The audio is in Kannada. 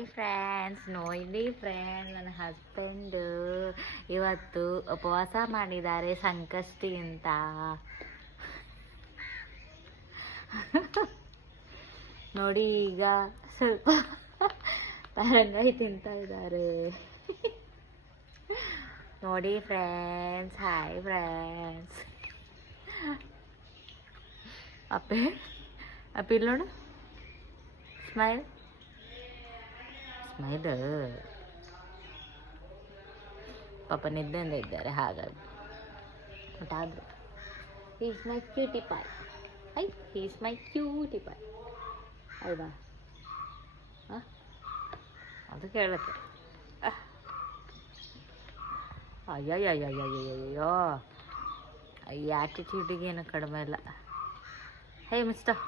ಹಾಯ್ ಫ್ರೆಂಡ್ಸ್, ನೋಡಿ ಫ್ರೆಂಡ್, ನನ್ನ ಹಸ್ಬೆಂಡ್ ಇವತ್ತು ಉಪವಾಸ ಮಾಡಿದ್ದಾರೆ ಸಂಕಷ್ಟಿ ಅಂತ. ನೋಡಿ ಈಗ ಸ್ವಲ್ಪ ತರಂಗಾಯಿ ತಿಂತ ಇದ್ದಾರೆ. ನೋಡಿ ಫ್ರೆಂಡ್ಸ್, ಹಾಯ್ ಫ್ರೆಂಡ್ಸ್. ಅಪ್ಪಿಲ್ ನೋಡು, ಸ್ಮೈಲ್ ಸ್ಮೈಲ್. ಪಾಪ ನಿದ್ದೆಯಿಂದ ಇದ್ದಾರೆ, ಹಾಗಾಗಿ ಬಟ್ ಆದರೂ is my cutie Pai. Is my cutie Pai ಅಲ್ವಾ? ಅದು ಕೇಳುತ್ತೆ. ಅಯ್ಯಯ್ಯಯ್ಯಯ್ಯಯ್ಯೋ, ಈ ಆ್ಯಟಿಟ್ಯೂಡಿಗೆ ಏನು ಕಡಿಮೆ ಇಲ್ಲ. ಹೇ ಮಿಸ್ಟರ್,